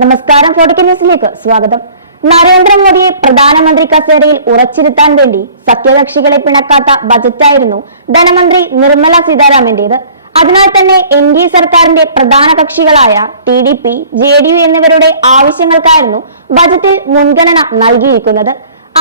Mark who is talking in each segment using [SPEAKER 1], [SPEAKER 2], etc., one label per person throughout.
[SPEAKER 1] നമസ്കാരം ഫോർട്ടിക്കൽ ന്യൂസിലേക്ക് സ്വാഗതം. നരേന്ദ്രമോദിയെ പ്രധാനമന്ത്രി കസേരയിൽ ഉറച്ചിരുത്താൻ വേണ്ടി സഖ്യകക്ഷികളെ പിണക്കാത്ത ബജറ്റായിരുന്നു ധനമന്ത്രി നിർമ്മല സീതാരാമന്റേത്. അതിനാൽ തന്നെ എൻ ഡി എ സർക്കാരിന്റെ പ്രധാന കക്ഷികളായ T D P J D U എന്നിവരുടെ ആവശ്യങ്ങൾക്കായിരുന്നു ബജറ്റിൽ മുൻഗണന നൽകിയിരിക്കുന്നത്.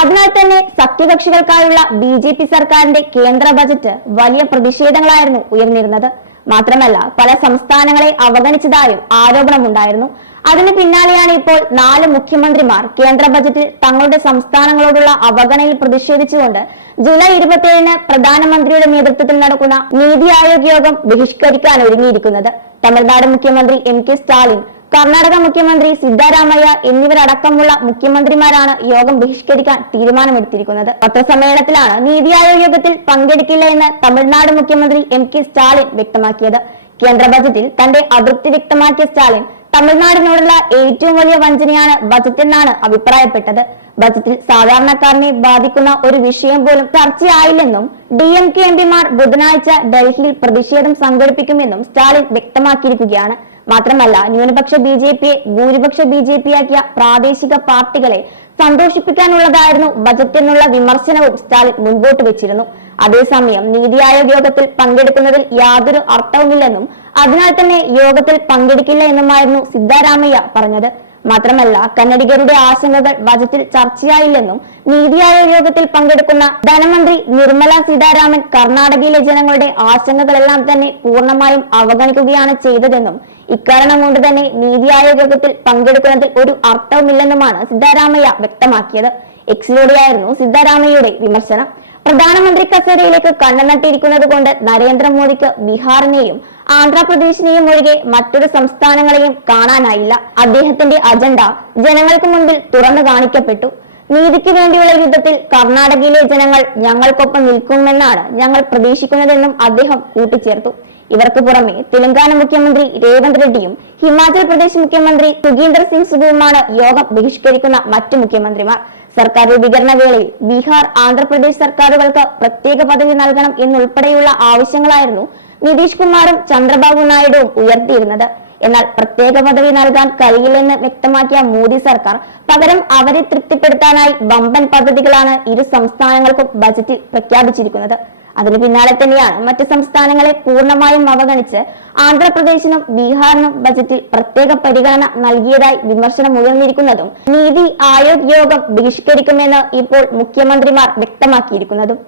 [SPEAKER 1] അതിനാൽ തന്നെ സഖ്യകക്ഷികൾക്കായുള്ള ബി ജെ പി സർക്കാരിന്റെ കേന്ദ്ര ബജറ്റ് വലിയ പ്രതിഷേധങ്ങളായിരുന്നു ഉയർന്നിരുന്നത്. മാത്രമല്ല പല സംസ്ഥാനങ്ങളെ അവഗണിച്ചതായും ആരോപണമുണ്ടായിരുന്നു. അതിന് പിന്നാലെയാണ് ഇപ്പോൾ നാല് മുഖ്യമന്ത്രിമാർ കേന്ദ്ര ബജറ്റിൽ തങ്ങളുടെ സംസ്ഥാനങ്ങളോടുള്ള അവഗണനയിൽ പ്രതിഷേധിച്ചുകൊണ്ട് ജൂലൈ ഇരുപത്തിയേഴിന് പ്രധാനമന്ത്രിയുടെ നേതൃത്വത്തിൽ നടക്കുന്ന നീതി ആയോഗ് യോഗം ബഹിഷ്കരിക്കാൻ ഒരുങ്ങിയിരിക്കുന്നത്. തമിഴ്നാട് മുഖ്യമന്ത്രി എം കെ സ്റ്റാലിൻ കർണാടക മുഖ്യമന്ത്രി സിദ്ധാരാമയ്യ എന്നിവരടക്കമുള്ള മുഖ്യമന്ത്രിമാരാണ് യോഗം ബഹിഷ്കരിക്കാൻ തീരുമാനമെടുത്തിരിക്കുന്നത്. പത്രസമ്മേളനത്തിലാണ് നീതി ആയോഗ് യോഗത്തിൽ പങ്കെടുക്കില്ല എന്ന് തമിഴ്നാട് മുഖ്യമന്ത്രി എം കെ സ്റ്റാലിൻ വ്യക്തമാക്കിയത്. കേന്ദ്ര ബജറ്റിൽ തന്റെ അതൃപ്തി വ്യക്തമാക്കിയ സ്റ്റാലിൻ തമിഴ്നാടിനോടുള്ള ഏറ്റവും വലിയ വഞ്ചനയാണ് ബജറ്റ് എന്നാണ് അഭിപ്രായപ്പെട്ടത്. ബജറ്റിൽ സാധാരണക്കാരനെ ബാധിക്കുന്ന ഒരു വിഷയം പോലും ചർച്ചയായില്ലെന്നും ഡി എം കെ എംപിമാർ ബുധനാഴ്ച ഡൽഹിയിൽ പ്രതിഷേധം സംഘടിപ്പിക്കുമെന്നും സ്റ്റാലിൻ വ്യക്തമാക്കിയിരിക്കുകയാണ്. മാത്രമല്ല ന്യൂനപക്ഷ ബി ജെ പിയെ ഭൂരിപക്ഷ ബി ജെ പി ആക്കിയ പ്രാദേശിക പാർട്ടികളെ സന്തോഷിപ്പിക്കാനുള്ളതായിരുന്നു ബജറ്റ് എന്നുള്ള വിമർശനവും സ്റ്റാലിൻ മുൻപോട്ട് വെച്ചിരുന്നു. അതേസമയം നീതി ആയോഗ് യോഗത്തിൽ പങ്കെടുക്കുന്നതിൽ യാതൊരു അർത്ഥവുമില്ലെന്നും അതിനാൽ തന്നെ യോഗത്തിൽ പങ്കെടുക്കില്ല എന്നുമായിരുന്നു സിദ്ധാരാമയ്യ പറഞ്ഞത്. മാത്രമല്ല കന്നഡിഗരുടെ ആശങ്കകൾ ബജറ്റിൽ ചർച്ചയായില്ലെന്നും നീതി ആയോഗ് യോഗത്തിൽ പങ്കെടുക്കുന്ന ധനമന്ത്രി നിർമ്മല സീതാരാമൻ കർണാടകയിലെ ജനങ്ങളുടെ ആശങ്കകളെല്ലാം തന്നെ പൂർണമായും അവഗണിക്കുകയാണ് ചെയ്തതെന്നും ഇക്കാരണം കൊണ്ട് തന്നെ നീതി ആയോഗ് യോഗത്തിൽ പങ്കെടുക്കുന്നതിൽ ഒരു അർത്ഥവുമില്ലെന്നുമാണ് സിദ്ധാരാമയ്യ വ്യക്തമാക്കിയത്. എക്സിലൂടെയായിരുന്നു സിദ്ധാരാമയ്യയുടെ വിമർശനം. പ്രധാനമന്ത്രി കസേരയിലേക്ക് കണ്ണനട്ടിയിരിക്കുന്നത് കൊണ്ട് നരേന്ദ്രമോദിക്ക് ബീഹാറിനെയും ആന്ധ്രാപ്രദേശിനെയും ഒഴികെ മറ്റൊരു സംസ്ഥാനങ്ങളെയും കാണാനായില്ല. അദ്ദേഹത്തിന്റെ അജണ്ട ജനങ്ങൾക്ക് മുൻപിൽ തുറന്നു കാണിക്കപ്പെട്ടു. നീതിക്ക് വേണ്ടിയുള്ള യുദ്ധത്തിൽ കർണാടകയിലെ ജനങ്ങൾ ഞങ്ങൾക്കൊപ്പം നിൽക്കുമെന്നാണ് ഞങ്ങൾ പ്രതീക്ഷിക്കുന്നതെന്നും അദ്ദേഹം കൂട്ടിച്ചേർത്തു. ഇവർക്ക് പുറമെ തെലങ്കാന മുഖ്യമന്ത്രി രേവന്ത് റെഡ്ഡിയും ഹിമാചൽ പ്രദേശ് മുഖ്യമന്ത്രി സുഖീന്ദർ സിംഗ് സുഖുവുമാണ് യോഗം ബഹിഷ്കരിക്കുന്ന മറ്റു മുഖ്യമന്ത്രിമാർ. സർക്കാർ രൂപീകരണ വേളയിൽ ബീഹാർ ആന്ധ്രാപ്രദേശ് സർക്കാരുകൾക്ക് പ്രത്യേക പദവി നൽകണം എന്നുൾപ്പെടെയുള്ള ആവശ്യങ്ങളായിരുന്നു നിതീഷ് കുമാറും ചന്ദ്രബാബു നായിഡുവും ഉയർത്തിയിരുന്നത്. എന്നാൽ പ്രത്യേക പദവി നൽകാൻ കഴിയില്ലെന്ന് വ്യക്തമാക്കിയ മോദി സർക്കാർ പകരം അവരെ തൃപ്തിപ്പെടുത്താനായി വമ്പൻ പദ്ധതികളാണ് ഇരു സംസ്ഥാനങ്ങൾക്കും ബജറ്റിൽ പ്രഖ്യാപിച്ചിരിക്കുന്നത്. അതിനു പിന്നാലെ തന്നെയാണ് മറ്റ് സംസ്ഥാനങ്ങളെ പൂർണമായും അവഗണിച്ച് ആന്ധ്രാപ്രദേശിനും ബീഹാറിനും ബജറ്റിൽ പ്രത്യേക പരിഗണന നൽകിയതായി വിമർശനം ഉയർന്നിരിക്കുന്നതും നീതി ആയോഗ് യോഗം ബഹിഷ്കരിക്കുമെന്ന് ഇപ്പോൾ മുഖ്യമന്ത്രിമാർ വ്യക്തമാക്കിയിരിക്കുന്നതും